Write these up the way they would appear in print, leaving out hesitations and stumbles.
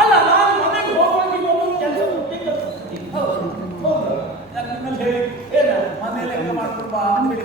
ಅಲ್ಲ ನಾನು ಮನೆಗೆ ಹೋಗುವಾಗ ಕೆಲಸ ಹೇಳಿ ಏನ ಮನೆ ಲೆಕ್ಕ ಮಾಡ್ಕೊಂಡು ಬಾ ಅಂತ ಹೇಳಿ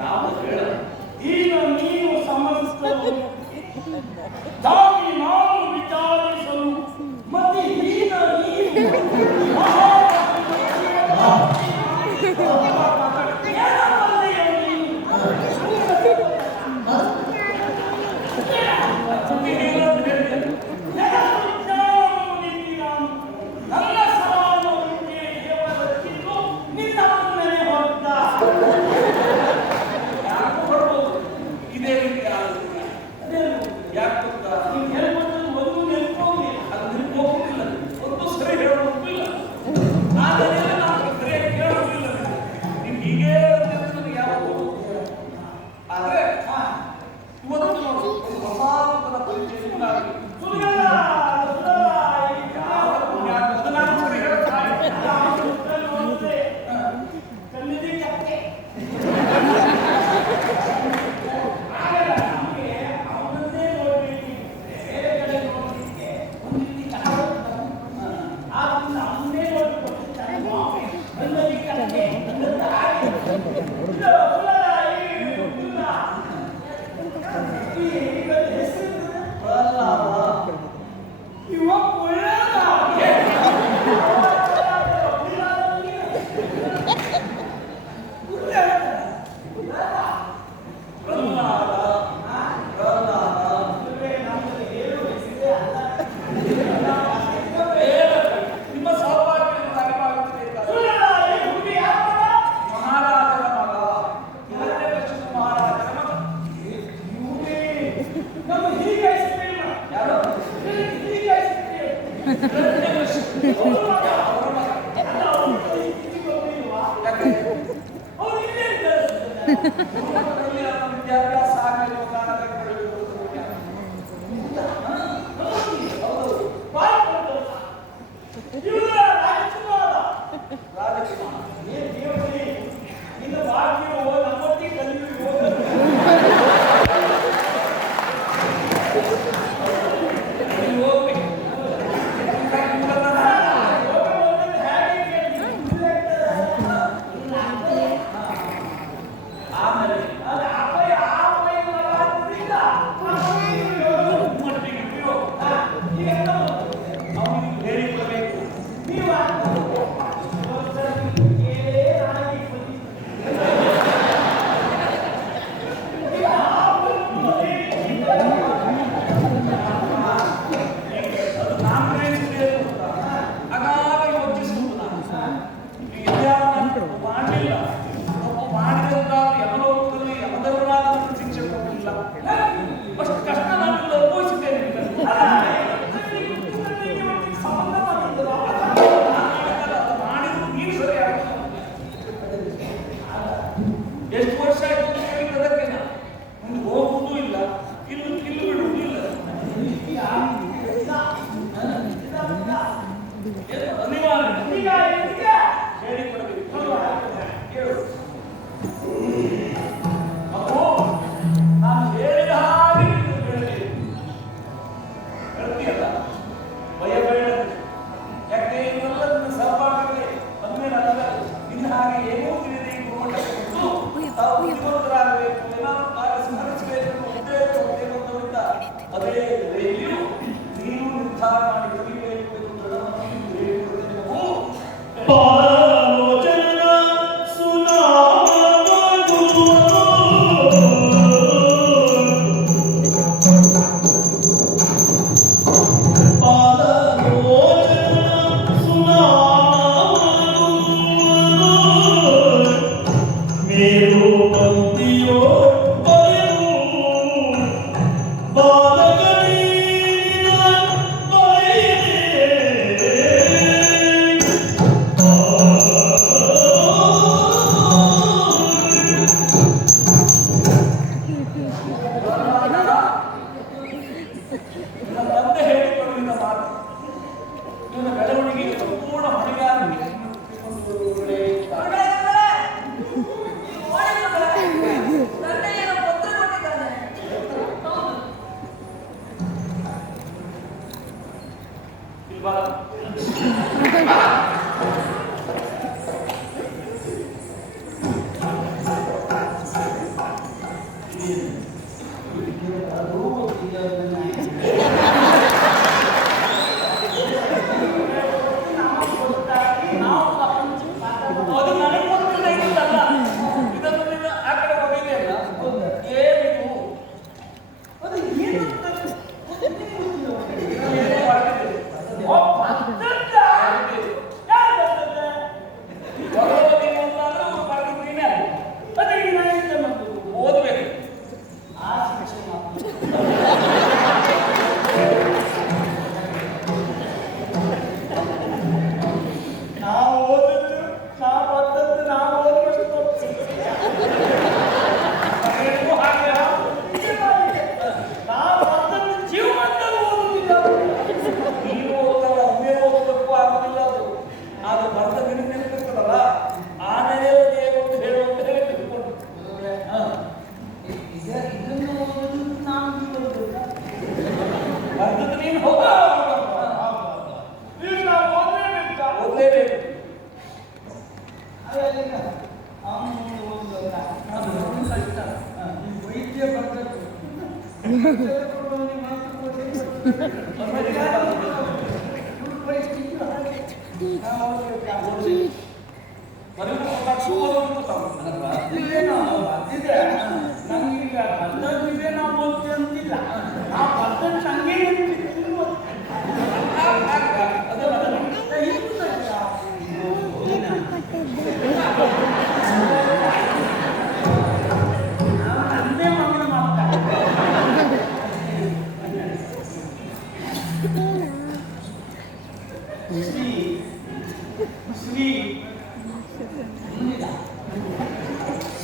要 ಗುರುಮಠದಲ್ಲಿ ನನ್ನ ವಿದ್ಯಾಭ್ಯಾಸ ಆಗಲಿರುವ ಕಾರಣಕ್ಕೆ ಹೌದು ರಾಜಕುಮಾರ ನಿನ್ನ ಭಾಗ್ಯವೋ ನಮ್ಮೊಟ್ಟಿಗೆ ಕಲಿಯುವ ಎಷ್ಟು ವರ್ಷ ಆಯ್ತು ಅದಕ್ಕೆ ಮುಂದೆ ಹೋಗುವುದೂ ಇಲ್ಲ ಇಲ್ಲಿ ಬಿಡುವುದೂ ಇಲ್ಲ ಹೇಳಿಕೊಡಬೇಕು ನಾನು ಹೇಳಿದ ಹಾಗೆ ಹೇಳ್ತೀಯಲ್ಲ ಭಯ ಬೇಡ ಯಾಕೆ ಇವರೆಲ್ಲ ನನ್ನ ಸಹಪಾಠಿಗಳೇ ಬಂದ್ಮೇಲೆ ಅಲ್ಲ ಇನ್ನು ಹಾಗೆ ಏನೂ ತಿಳಿದೆ ಈ ಗುರುಮಠಕ್ಕೆ ಬಂದು ತಾವು ಬುದ್ಧಿವಂತರಾಗಬೇಕು ಏನಾದರೂ ಕಾರ್ಯ ಸ್ಮರಿಸಬೇಕು ಉದ್ದೇಶ ಅದೇ ಎಲ್ಲಿಯೂ ನೀನು ನಿರ್ಧಾರ ಮಾಡಿ ಕಲಿಯಬೇಕು ಎಂದು ದೃಢವಾಗಿ ಹೇಳಿಕೊಡುತ್ತೇನೆ.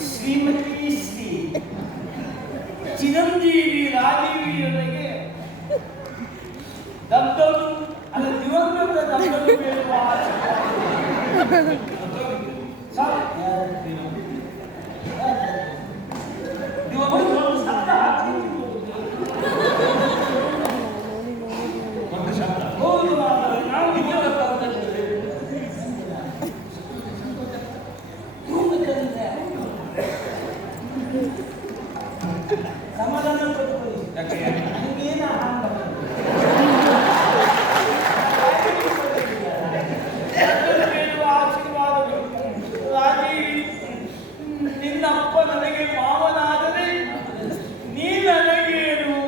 ಶ್ರೀ ಸಮಾಧಾನ ಕೊಟ್ಕೊಳ್ಳಿ. ಯಾಕೆ ನನಗೇನು ಆಶೀರ್ವಾದಗಳು ರಾಜಿ. ನಿನ್ನಪ್ಪ ನನಗೆ ಮಾವನಾದರೆ ನೀ ನನಗೇನು?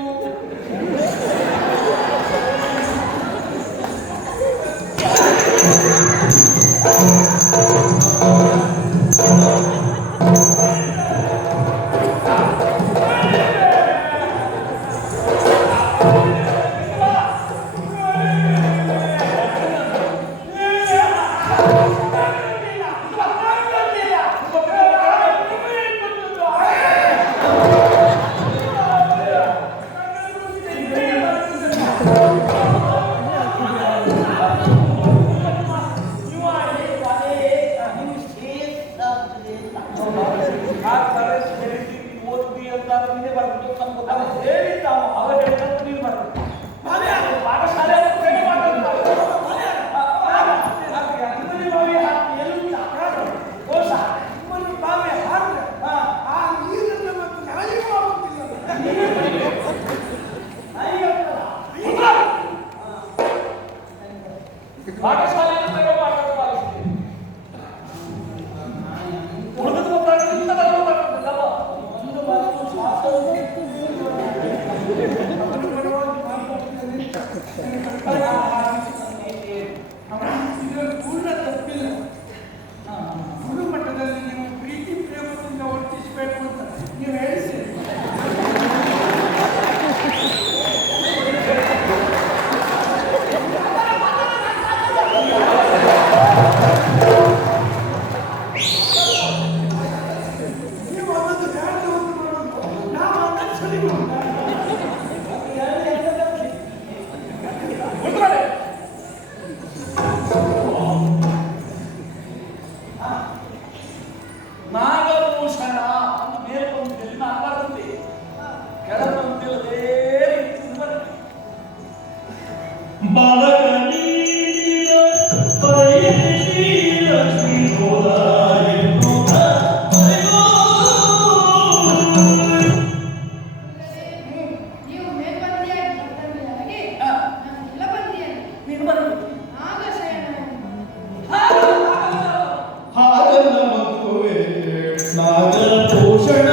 ಆ ಕರೆ ಹೇಳಿದ್ದು ಓದ್ತಿ ಅಂತ ನೀನೇ ಬರ್ಬಿಟ್ಟು ನಮ್ಗೆ ಗೊತ್ತಾಗ ಹೇಳಿದ್ದ ಅವ ಹೇಳಿದಂತ ನೀವು ಬರ್ಬೇಕು ಪಾಠಶಾಲೆ ಪ್ರೇಮ ಪಾಠಶಾಲೆ ಉಳಿದು ಗೊತ್ತಾಗೋದ್ರಿಂದ ಗೊತ್ತಾಗ್ತದಲ್ಲ. ಒಂದು ಮಾತು ಇದರಲ್ಲಿ ಪೂರ್ಣ ತಪ್ಪಿಲ್ಲ. ಗುರುಮಟ್ಟದಲ್ಲಿ ನೀವು ಪ್ರೀತಿ ಪ್ರೇಮದಿಂದ ವರ್ತಿಸಬೇಕು ಅಂತ ನೀವು ಹೇಳಿಸಿ. ನೀವು ಅದನ್ನು ಧ್ಯಾನ ಮಾಡೋದು ನಾವು ಅದನ್ನು ಸರಿ ನಾಗಭೂಷಣ ಅಂತ ಮೇಲ್ಪಂಕ್ತಿಯಲ್ಲಿ ನಾನು ಬರ್ತದೆ, ಕೆಳಪಂಕ್ತಿಯಲ್ಲದೇ ನೀವು ಮೇಲ್ಬಂದಿಯಾಗಿ ಕರ್ತವ್ಯರಾಗಿ ನಾನು ಇಲ್ಲಬಂದಿಯಾಗಿ ನೀನು ಬರಬೇಕು. ಹಾಗಲ್ಲ ಮಗುವೆ ನಾಗಭೂಷಣ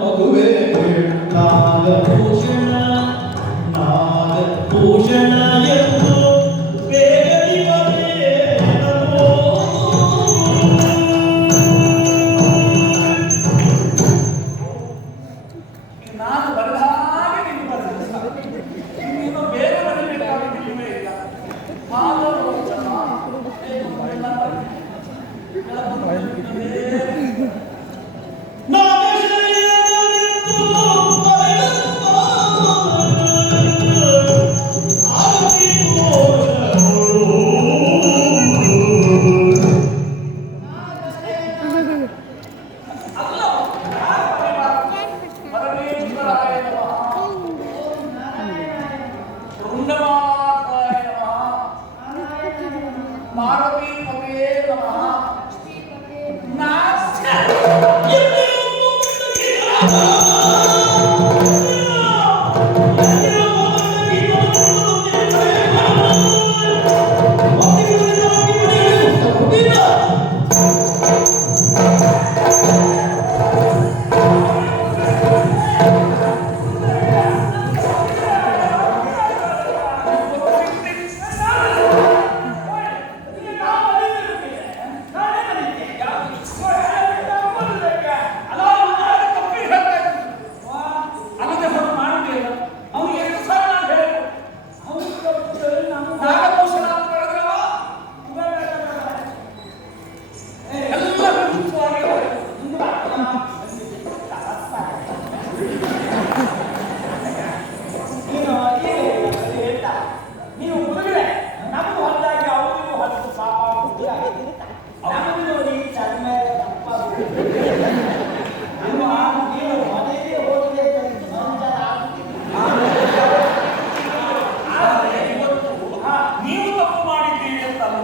ಮಗುವೆ ನಾಗಭೂಷಣ ನಾಗಭೂಷಣ ಎಂದು ಬೇಗನೆ ಬರೆಯಲು. ನಾನು ಬರೆದ ಹಾಗೆ ನೀನು ಬರೆದ ನೀನು ಬೇರೆ ಬರಬೇಕಾದ ಇಲ್ಲವೇ ಇಲ್ಲ. ನಾಗಭೂಷಣ ಅಲ್ಲ ಪರಮೇಶ್ವರಾಯ ನಮಃ, ರುಂಡಮಾಕಾಯ ನಮಃ, ಪಾರ್ವತೀಪತಯೇ ನಮಃ. ನಾಸ್ಯ ನಾನೇ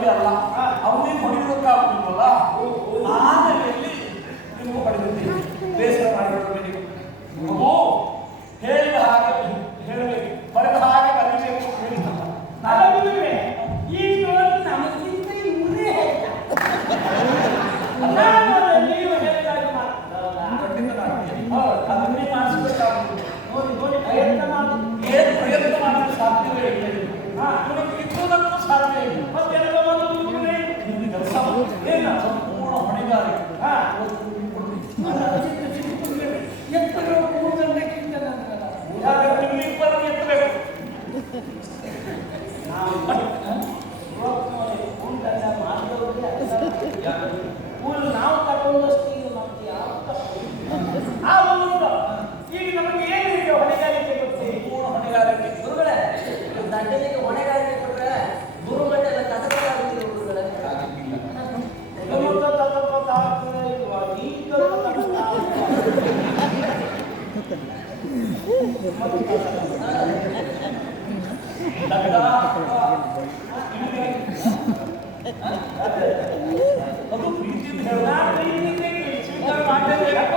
ಒಂದೇ ಅಲ್ಲ, ಅವನಿಗೆ ಹೊಡಿಬೇಕಾಗುದಿಲ್ವಲ್ಲ, ಆಮೇಲೆ ನೀವು ಪಡೆದಿದ್ದೀರಿ. ಬೇಸರ ಮಾಡಿಕೊಳ್ಳಬೇಡಿ. ಮಗು ಹೇಳಿದ ಹಾಗೆ ಹೇಳಬೇಕು, ಬರೆದ ಹಾಗೆ ಬರೀಬೇಕು ಹೇಳಿದ್ದಲ್ಲ. ಅಲ್ಲವೇ ಈಗ ನಮಗಿಂತ ಇವರೇ ಹೇಳ್ತಾರೆ. ನೀವು ಹೇಳಿದಾಗ ಖಂಡಿತ ಮಾಡ್ತೀನಿ. ಅದನ್ನೇ ಮಾಡಿಸ್ಬೇಕಾಗುವುದು. ನೋಡಿ ನೋಡಿ ಪ್ರಯತ್ನ ಮಾಡಿ. ಏನು ಪ್ರಯತ್ನ ಮಾಡಲು ಸಾಧ್ಯವೇ ಇಲ್ಲ. ಇವನಿಗೆ ಇರುವುದಕ್ಕೂ ಸಾಧ್ಯ ಇಲ್ಲ. ಮತ್ತೆಲ್ಲ ಮೊದಲು ಇಲ್ಲಿ ಕೆಲಸ ಏನು ಸಂಪೂರ್ಣ ಹೊಣೆಗಾರಿಕೆ. ಎತ್ತರೋ ಕೂದಲಕ್ಕಿಂತ ನಿಮ್ಮಿಬ್ಬರನ್ನು ಎತ್ತಬೇಕು. ನಾವು ತಗೊಂಡಷ್ಟು ಈಗ ಮತ್ತೆ ಯಾವ ಈಗ ನಮಗೆ ಏನಿದೆ ಹೊಣೆಗಾರಿಕೆ ಗೊತ್ತೇ? ಸಂಪೂರ್ಣ ಹೊಣೆಗಾರಿಕೆ. ಗುರುಗಳೇ, ದಂಡನೆಗೆ ಹೊಣೆಗಾರಿಕೆ ಕೊಟ್ರೆ ಗುರುಗಳೆಲ್ಲ ಕಥೆಗಳಾಗುತ್ತಿಲ್ಲ ಗುರುಗಳೇ. ಅದು ಪ್ರೀತಿಯಿಂದ ಸ್ವೀಕಾರ ಮಾಡಲೇಬೇಕು.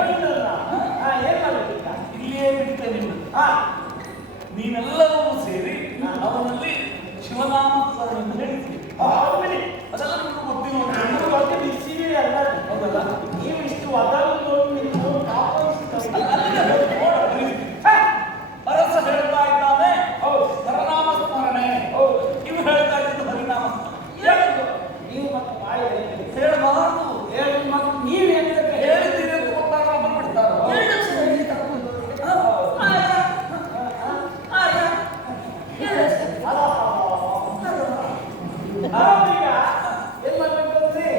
ಇಲ್ಲಿಯೇ ಬಿಡ್ತೇನೆ ನೀವು. ನೀವೆಲ್ಲರೂ ಸೇರಿ ಅವನಲ್ಲಿ ಶಿವನಾಮಸ್ಮರಣೆಯನ್ನು ಹೇಳ್ತೀವಿ. ಅದೆಲ್ಲ ನಿಮ್ಗೆ ಗೊತ್ತಿಲ್ಲ. ಹೌದಲ್ಲ? ನೀವು ಇಷ್ಟು ಅದನ್ನು ಅರಸ ಹೇಳ್ತಾ ಇದ್ದಾನೆ ಹರನಾಮ ಸ್ಮರಣೆ, ಇವು ಹೇಳ್ತಾ ಇದ್ದು ಹರಿನಾಮ ಸ್ಮರಣೆ. ನೀವು ಮತ್ತೆ ಬಾಯಿ ಹೇಳಬಾರದು. ಹೇಳಿ ಮತ್ತೆ ನೀವು ಎಂತ ಹೇಳಿದ್ದೀರಿ ಅಂತ ಗೊತ್ತಾಗ ಬಂದ್ಬಿಡ್ತಾರ. ಈಗ ಏನ್ ಮಾಡ್ಬೇಕಂದ್ರೆ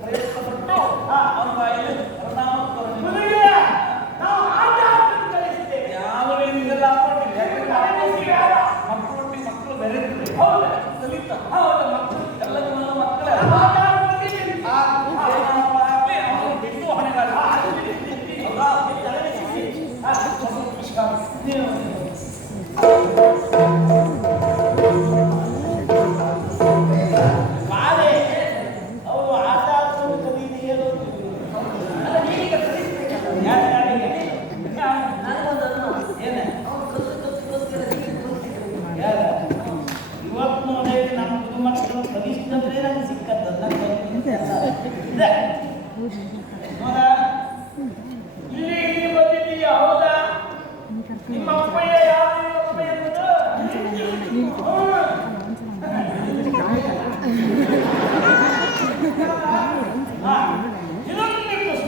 ಪ್ರಯತ್ನಪಟ್ಟು ಅವನ ಬಾಯಲ್ಲಿ ಹರನಾಮ ಸ್ಮರಣೆ ಮೊದಲಿಗೆ ನಾವು ಆಟ ಆಡಲು ಕಲಿಸಿದ್ದೇವೆ. ಯಾವ ರೀತಿಯೆಲ್ಲ ಹಾಕೊಂಡಿಲ್ಲ. ಯಾಕಂದ್ರೆ ಮಕ್ಕಳೊಟ್ಟಿಗೆ ಮಕ್ಕಳು ಬೆರೆತಿದ್ರೆ ಹೌದಾ? ಕಲಿತ ಹೌದು, ಮಕ್ಕಳು ಎಲ್ಲರೂ ನನ್ನ ಮಕ್ಕಳೇ. ಆಟ ಆಡಲಿಕ್ಕೆ ಏನಾಗಲಿ ಅವನು ಬಿಟ್ಟು ಹೊಣೆಗಾರ ಅಲ್ವಾ? ಸ್ವಲ್ಪ ಖುಷಿ ಬಾರೆ ಅವರು ಆಟ ಆಡ್ಕೊಂಡು ಕಲಿಯದೆ ಹೇಳೋದು. ಅಲ್ಲ, ನೀವೀಗ ಕಲಿಸ್ಬೇಕಲ್ಲ. ಯಾರಿಗೆ ನನಗೊಂದು ಅನುಮಾನ. ಏನೇ ಅವ್ನು ಕಲಿಸ್ಲಿಕ್ಕೋಸ್ಕರ ಹೀಗೆ ಕಲಿಸ್ತಿದ್ರು. ಯಾರ ಇವತ್ತು ನೋಡಿದ್ರೆ ನಮ್ಮ ಗುರುಮಕ್ಕಳು ಕಲಿಸಿದ್ರೆ ನಂಗೆ ಸಿಕ್ಕದ್ದು ಇದೆ. ನೋಡ, ಇಲ್ಲಿ ಬಂದಿದ್ದೀಯಾ? ಹೌದಾ? ನಿಮ್ಮ ಅಪ್ಪಯ್ಯ ಯಾವ ಅಪ್ಪ ಎಂಬುದು ಇದೊಂದು ನಿರ್ದೇಶ.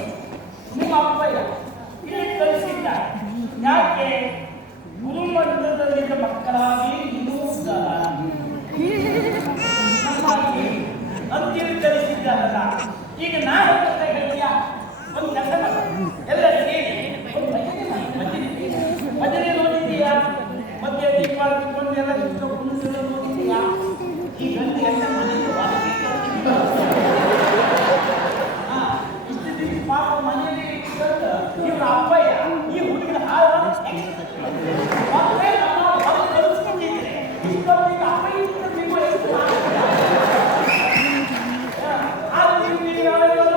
ನಿಮ್ಮ ಅಪ್ಪಯ್ಯ ಇಲ್ಲಿ ಕಲಿಸಿದ್ದ. ಯಾಕೆ? ಗುರುಮಂತ್ರದಲ್ಲಿದ್ದ ಮಕ್ಕಳಾಗಿ ಇನ್ನೂ ನಮ್ಮಾಗಿ ಅಂತಿರು ಕಲಿಸಿದ್ದಾರಲ್ಲ. ಈಗ ನಾನು ಹೇಳ್ತೀಯ ಒಂದು ಕೆಲಸ ಮಾಡ, ಎಲ್ಲ ಸೇರಿ ಒಂದು ಭಜನೆ ಮಾಡಿ. ಭಜನೆ ನೋಡಿದ್ದೀಯಾ? ಮತ್ತೆ ದೀಪಾವಳಿ ಎಲ್ಲ ನೋಡಿದ್ದೀಯಾ? ಈ ಗಂಟೆ ಎಲ್ಲ ಮನೆಗೆ ಇಷ್ಟು ದಿನ ಪಾಪ ಮನೆಯಲ್ಲಿ ಇಟ್ಕೊಂಡು ಇವ್ರ ಅಪ್ಪಯ್ಯ ಈ ಹುಡುಗಿನ ಹಾಳು ಮತ್ತೆ ನಾವು ಕಲಿಸ್ಕೊಂಡಿದ್ರೆ ಇಷ್ಟೊತ್ತಿಗೆ ಅಪ್ಪಯ್ಯ ನೀವು ಎಷ್ಟು ಮಾಡ್ತೀರಾ? ಆದ್ರೆ ನೀವು ಯಾವ್ಯಾವ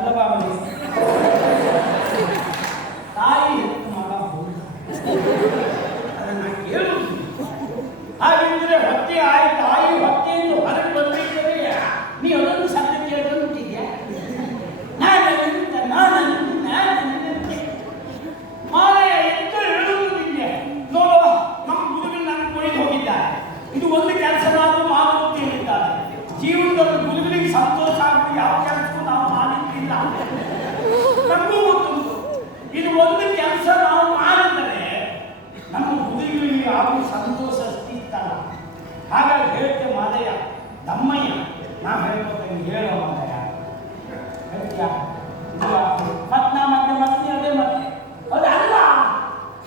ಅಲ್ಲ ಬಾಬಲಿ ತಾಯಿ ಹೆತ್ತು ಮಗ ಹೋದ ಅದನ್ನ ಕೇಳುವುದು ಹಾಗೆಂದ್ರೆ ಹೊಟ್ಟೆ ತಾಯಿ ಹೊಟ್ಟೆಯಿಂದ ಹೊರಗೆ ಬಂದಿದ್ದರೆ ನೀ ಅದನ್ನು ಸಣ್ಣ ಕೇಳ್ಕೊಂಡ್ಬಿಟ್ಟಿದ್ಯಾ ಮಾಲೆಯ ಎತ್ತು ಹೇಳುವುದಿಲ್ಲ ನೋಡುವ ನಮ್ಮ ಗುರುವಿನ ನನ್ನ ಕೊಯ್ದು ಹೋಗಿದ್ದಾರೆ ಇದು ಒಂದು ಕೆಲಸವಾದರೂ ಮಾಡುವಂತೆ ಹೇಳಿದ್ದಾರೆ ಜೀವನದಲ್ಲಿ ಗುರುವಿಗೆ ಸಂತೋಷ ಆಗುತ್ತೆ ಯಾವ ಕೆಲಸಕ್ಕೂ ನಾವು ಮಾಡಿದ್ದಿಲ್ಲ ನಮಗೂ ಗೊತ್ತುಂಟು ಇದು ಒಂದು ಕೆಲಸ ನಾವು ಮಾಡಿದರೆ ನಮ್ಮ ಗುರುವಿಗೆ ಆಗುವ ಸಂತೋಷ ಸ್ಥಿತಲ್ಲ ಹಾಗಾಗಿ ಹೇಳ್ತೇವೆ ಮಾದಯ್ಯ ತಮ್ಮಯ್ಯ ನಾವು ಹೇಳ್ಬೇಕು ಹೇಳೋ ಮಾದಯ್ಯ ಹೇಳ್ತೀಯ ಮತ್ತೆ ಮತ್ತೆ ಅದೇ ಮತ್ತೆ ಅದಲ್ಲ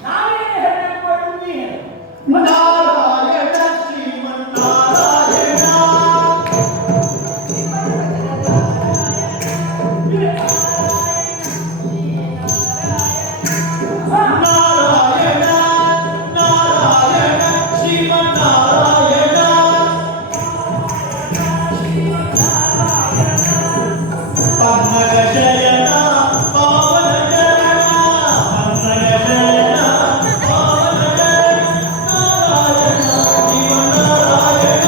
ನಾವೇನು ಹೇಳಬೇಕು ಅಂತ ನೀ ಹೇಳು ನಾರಾಯಣ ಶ್ರೀಮನ್ನಾರಾಯಣ ನಾರಾಯಣ ನಾರಾಯಣ ಶ್ರೀಮನ್ನಾರಾಯಣ ಪನ್ನಗ ಶಯನ ಪಾವನ ಚರಣ ಪನ್ನಗ ಶಯನ ಪಾವನ ಚರಣ ನಾರಾಯಣ ಶ್ರೀಮನ್ನಾರಾಯಣ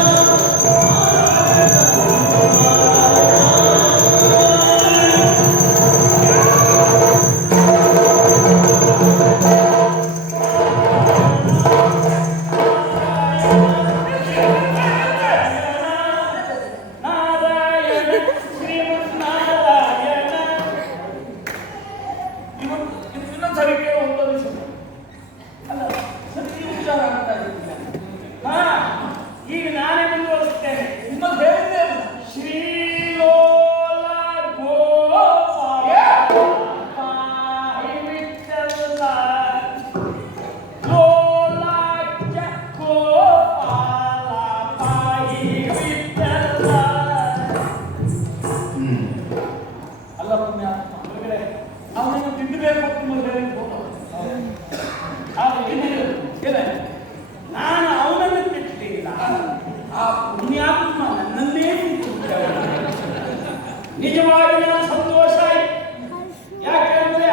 ನಾರಾಯಣ ಶ್ರೀಮನ್ನಾರಾಯಣ ಇನ್ನೊಂದ್ಸರಿ ಕೇಳಿ ಒಂದು ಅಲ್ಲ ಸತ್ಯ ವಿಚಾರ ಆಗ್ತಾ ಇದ್ದಿಲ್ಲ ಈಗ ನಾನೇ ಮುಂದುವರಿಸ್ತೇನೆ ಇನ್ನೊಂದು ಹೇಳಿದ್ದೆ ಶ್ರೀಲೋಲ ಗೋಪಾಲ ಪಾಹಿ ವಿಠ್ಠಲ ಲೋಲಾಕ್ಷ ಗೋಪಾಲ ಪಾಹಿ ವಿಠ್ಠಲ ಅಲ್ಲ ಪುಣ್ಯಾತ್ಮ ಹೊರಗಡೆ ಅವನನ್ನು ತಿದ್ದಬೇಕು ಅಂತ ನಿಮಗೆ ಹೇಳಿದ್ದು ಆದ್ರೆ ಏನೇ ನಾನು ಅವನನ್ನು ತಿದ್ದಲಿಲ್ಲ ಆ ಪುಣ್ಯಾತ್ಮ ನನ್ನನ್ನೇ ತಿದ್ದಿದ್ದಾನೆ. ನಿಜವಾಗಿ ನಾನು ಸಂತೋಷ ಆಯ್ತು ಯಾಕೆಂದ್ರೆ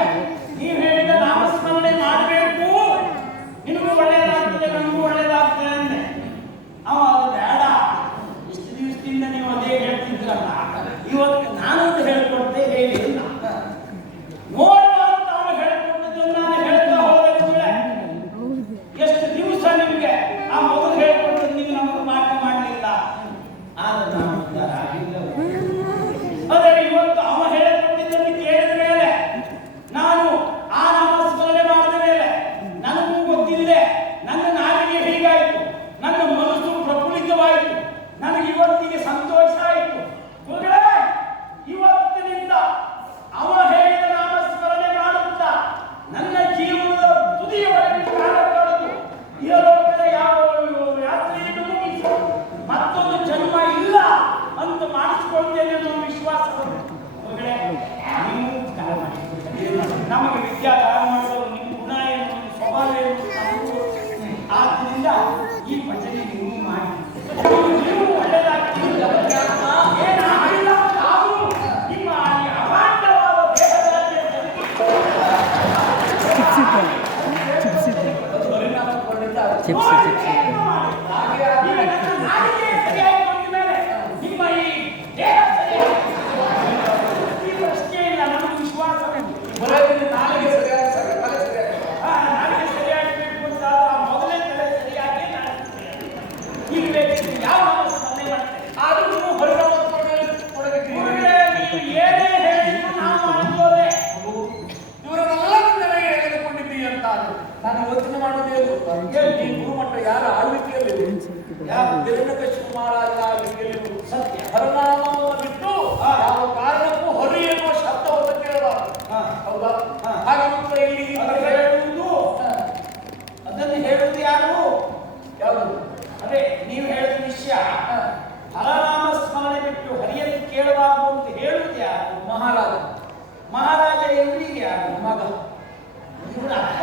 ನೀವು ಹೇಳಿದ ನಾಮಸ್ಮರಣೆ ಮಾಡಬೇಕು ನಿನಗೂ ಒಳ್ಳೆಯದಾಗ್ತದೆ ನನಗೂ ಒಳ್ಳೆಯದಾಗ್ತದೆ ಅಂದೆ ಅವ ಅದು ಬೇಡ ಇಷ್ಟು ದಿವಸದಿಂದ ನೀವು ಅದೇ ಹೇಳ್ತಿದ್ರಲ್ಲ ಇವತ್ತು ನಾನೊಂದು ಹೇಳ್ಕೊಡ್ತೆ ಹೇಳಿಲ್ಲ ನೋಡುವ ಅಂತ ಅವನು ಹೇಳ್ಕೊಟ್ಟಿದ್ದು ನಾನು ಹೇಳ್ತಾ ಹೋದ ಕೂಡಲೇ ಎಷ್ಟು ದಿವಸ ನಿಮಗೆ ಆ ಮೊದಲು ಹೇಳ್ಕೊಟ್ಟದ್ದು ನೀವು ನಮಗೆ ಮಾಟ ಮಾಡಲಿಲ್ಲ ಆದ್ರೆ ನಾನು ಉದ್ಧಾರ ಆಗಿಲ್ಲ ಅದೇ ಇವತ್ತು ಅವ ಹೇಳಿಕೊಟ್ಟಿದ್ದನ್ನು ಕೇಳಿದ ಮೇಲೆ ನಾನು ಆ ನಾಮಸ್ಮರಣೆ ಮಾಡಿದ ಮೇಲೆ ನನಗೂ ಗೊತ್ತಿಲ್ಲದೆ ನನ್ನ ನಾಲಿಗೆ ಹೀಗಾಯಿತು ನನ್ನ ಮನಸ್ಸು ಪ್ರಫುಲ್ಲಿತವಾಯಿತು ನನಗೆ ಇವತ್ತಿಗೆ ಸಂತೋಷ ಆಯಿತು ಗುರುಗಳೇ ಇವತ್ತಿನಿಂದ ಅವ ಹೇಳಿದ ನಾಮಸ್ಮರಣೆ ಮಾಡುತ್ತಾ ನನ್ನ ಜೀವನದ ತುದಿಯವರೆಗೆ ಕಾಲ ಕಳೆದು ಇಹಲೋಕದ ಯಾವ ಯಾತ್ರೆಯನ್ನು ಮುಗಿಸಿ ಮತ್ತೊಂದು ಜನ್ಮ ಇಲ್ಲ ಅಂತ ಮಾಡಿಸಿಕೊಳ್ತೇನೆ ಅನ್ನೋ ವಿಶ್ವಾಸ ಗುರುಗಳೇ ನೀವು ಕಾಲ ಮಾಡಿಕೊಳ್ತೀರಿ ನಮಗೆ ವಿದ್ಯಾದಾನ ಮಾಡೋದು ನಿಮ್ಮ ಗುಣ ಏನು ನಿಮ್ಮ ಸ್ವಭಾವ ಏನು ನಮಗೂ ಆದ್ದರಿಂದ ಈ ಭಜನೆ ನೀವು ಮಾಡಿ ನೀವು ಒಳ್ಳೆಯದಾಗ್ತೀರಿ ಏನಾಗಿಲ್ಲ ಆದರೂ ನಿಮ್ಮ ಈ ಅಭಾಂಡವಾದ ದೇಹದಲ್ಲಿ ನಿಮ್ಮ ಈ ದೇಹ ಈ ಪ್ರಶ್ನೆ ಇಲ್ಲ ನಮಗೆ ವಿಶ್ವಾಸ ಹೊರಗಿನ ನಾಲಿಗೆ ಸರಿಯಾಗಿ ತಲೆ ಸರಿಯಾಗಿ ನಾಲಿಗೆ ಸರಿಯಾಗಬೇಕು ಅಂತ ಮೊದಲೇ ತಲೆ ಸರಿಯಾಗಿ ನಾಲಿಗೆ ಸರಿಯಾಗಿ ಈಗ ಬೇಕಿದ್ರೆ ಯಾವ ನಾಮಸ್ಮರಣೆ ಮಾಡ್ತೇನೆ ಆದರೂ ನೀವು ಹೊರಗೆ ನೀವು ಏನೇ ಹೇಳಿದ್ರು ನಾವು ಅನ್ಕೋದೆ ಇವರನ್ನೆಲ್ಲ ನನಗೆ ಹೇಳಿಕೊಂಡಿದ್ದೀವಿ ಅಂತ ನಾನು ಯೋಚನೆ ಮಾಡೋದೇನು ಈ ಗುರುಮಠ ಯಾರ ಆಳ್ವಿಕೆಯಲ್ಲಿ ಯಾವ ಹಿರಣ್ಯಕಶಿಪು ಮಹಾರಾಜರ ಆಳ್ವಿಕೆಯಲ್ಲಿ ಸತ್ಯ ಹರನಾಮವನ್ನು ಬಿಟ್ಟು ಯಾವ ಕಾರಣಕ್ಕೂ ಹೊರ ಎನ್ನುವ ಶಬ್ದವನ್ನು ಕೇಳಬಾರದು ಹೌದಾ ಹಾಗಾದ್ರೆ ಇಲ್ಲಿ ಹೇಳುವುದು ಅದನ್ನು ಹೇಳುವುದು ಯಾರು ಯಾವುದು ಅದೇ ನೀವು ಹೇಳಿದ ವಿಷಯ ಹರನಾಮ ಸ್ಮರಣೆ ಬಿಟ್ಟು ಹರಿಯನ್ನು ಕೇಳಬಾರದು ಅಂತ ಹೇಳುವುದು ಯಾರು ಮಹಾರಾಜ ಮಹಾರಾಜ ಎದುರಿಗೆ ಯಾರು ಮಗ ಇವರ ಅಪ್ಪ